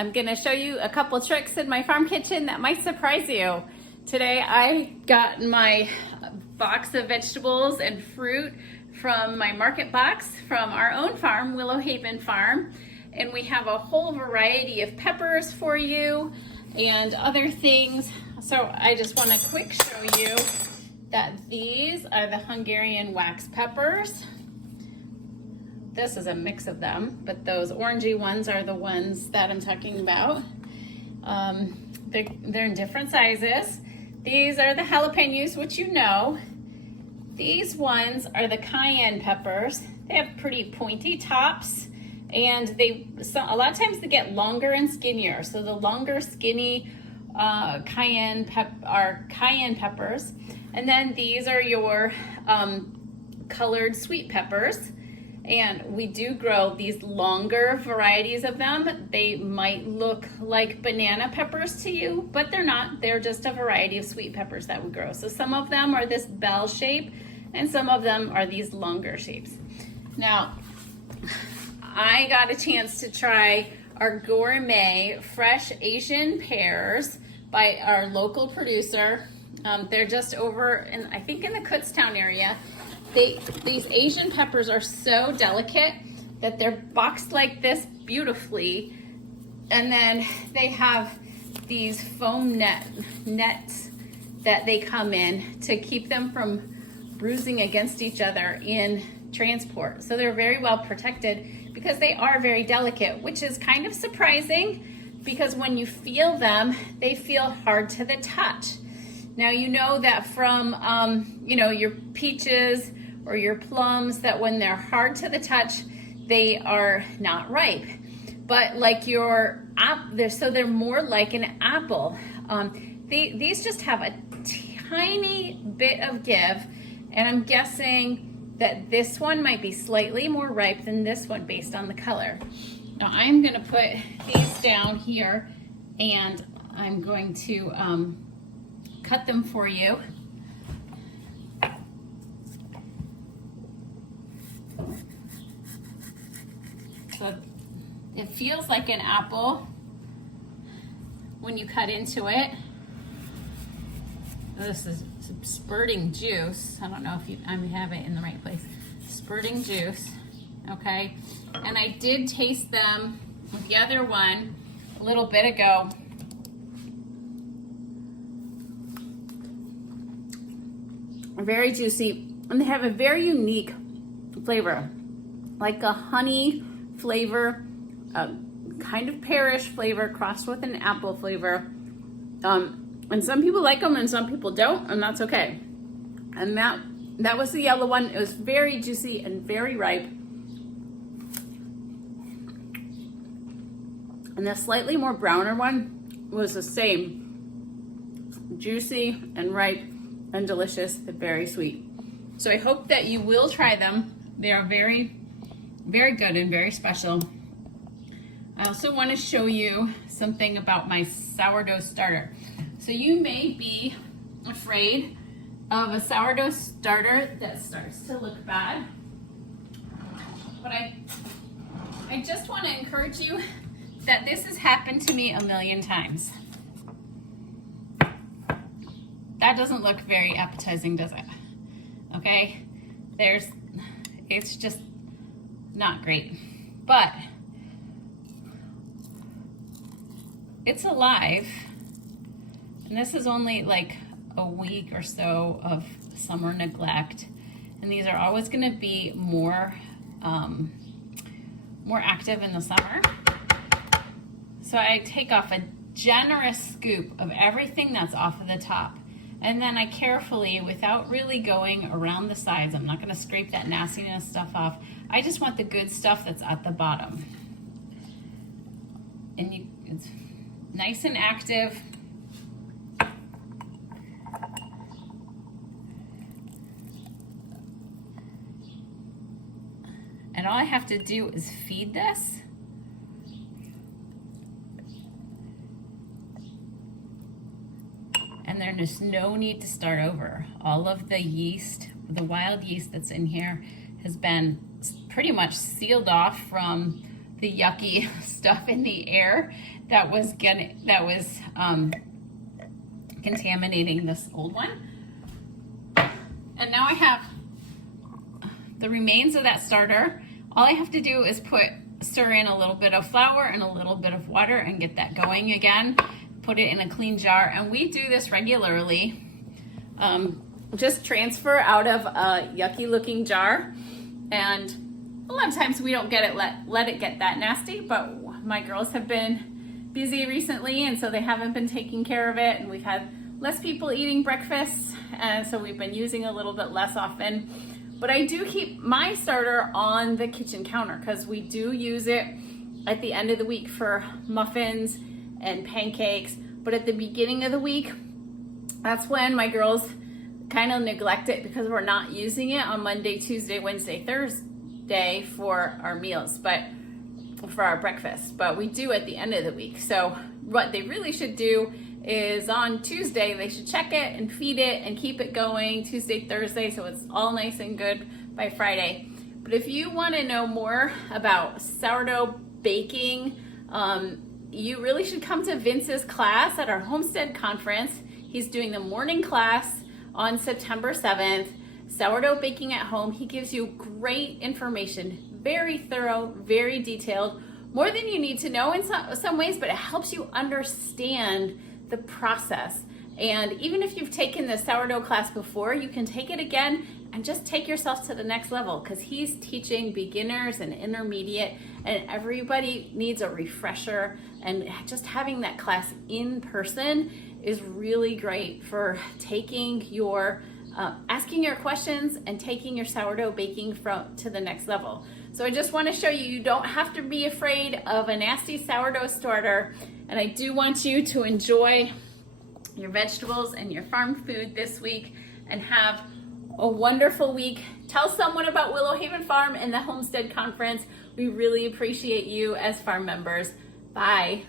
I'm gonna show you a couple tricks in my farm kitchen that might surprise you. Today I got my box of vegetables and fruit from my market box from our own farm, Willow Haven Farm. And we have a whole variety of peppers for you and other things. So I just wanna quick show you that these are the Hungarian wax peppers. This is a mix of them, but those orangey ones are the ones that I'm talking about. They're in different sizes. These are the jalapenos, which you know. These ones are the cayenne peppers. They have pretty pointy tops, and a lot of times they get longer and skinnier. So the longer, skinny cayenne peppers. And then these are your colored sweet peppers. And we do grow these longer varieties of them. They might look like banana peppers to you, but they're not. They're just a variety of sweet peppers that we grow. So some of them are this bell shape, and some of them are these longer shapes. Now, I got a chance to try our gourmet fresh Asian pears by our local producer. They're just over in, I think, in the Kutztown area. These Asian peppers are so delicate that they're boxed like this beautifully, and then they have these foam nets that they come in to keep them from bruising against each other in transport. So they're very well protected because they are very delicate, which is kind of surprising because when you feel them, they feel hard to the touch. Now you know that from your peaches or your plums, that when they're hard to the touch, they are not ripe. But like they're more like an apple. These just have a tiny bit of give, and I'm guessing that this one might be slightly more ripe than this one based on the color. Now I'm gonna put these down here, and I'm going to cut them for you. So it feels like an apple when you cut into it. This is spurting juice. I don't know if I have it in the right place. Spurting juice, okay? And I did taste them with the other one a little bit ago. Very juicy, and they have a very unique flavor, like a honey flavor, kind of pearish flavor crossed with an apple flavor. And some people like them and some people don't, and that's okay. And that was the yellow one. It was very juicy and very ripe. And the slightly more browner one was the same. Juicy and ripe and delicious, but very sweet. So I hope that you will try them. They are very, very good and very special. I also want to show you something about my sourdough starter. So you may be afraid of a sourdough starter that starts to look bad, but I just want to encourage you that this has happened to me a million times. That doesn't look very appetizing, does it? Okay, it's just not great, but it's alive, and this is only like a week or so of summer neglect, and these are always going to be more active in the summer. So I take off a generous scoop of everything that's off of the top. And then I carefully, without really going around the sides, I'm not going to scrape that nastiness stuff off. I just want the good stuff that's at the bottom. And it's nice and active. And all I have to do is feed this. And there's no need to start over. All of the yeast, the wild yeast that's in here, has been pretty much sealed off from the yucky stuff in the air that was contaminating this old one. And now I have the remains of that starter. All I have to do is stir in a little bit of flour and a little bit of water and get that going again. Put it in a clean jar, and we do this regularly. Just transfer out of a yucky looking jar, and a lot of times we don't get it let it get that nasty, but my girls have been busy recently, and so they haven't been taking care of it, and we've had less people eating breakfast, and so we've been using a little bit less often. But I do keep my starter on the kitchen counter because we do use it at the end of the week for muffins and pancakes. But at the beginning of the week, that's when my girls kind of neglect it because we're not using it on Monday, Tuesday, Wednesday, Thursday for our meals, but for our breakfast. But we do at the end of the week. So what they really should do is on Tuesday, they should check it and feed it and keep it going Tuesday, Thursday, so it's all nice and good by Friday. But if you want to know more about sourdough baking, you really should come to Vince's class at our Homestead Conference. He's doing the morning class on September 7th, Sourdough Baking at Home. He gives you great information, very thorough, very detailed, more than you need to know in some ways, but it helps you understand the process. And even if you've taken the sourdough class before, you can take it again and just take yourself to the next level, because he's teaching beginners and intermediate, and everybody needs a refresher. And just having that class in person is really great for taking your asking your questions and taking your sourdough baking to the next level. So I just want to show you, you don't have to be afraid of a nasty sourdough starter. And I do want you to enjoy your vegetables and your farm food this week and have a wonderful week. Tell someone about Willow Haven Farm and the Homestead Conference. We really appreciate you as farm members. Bye.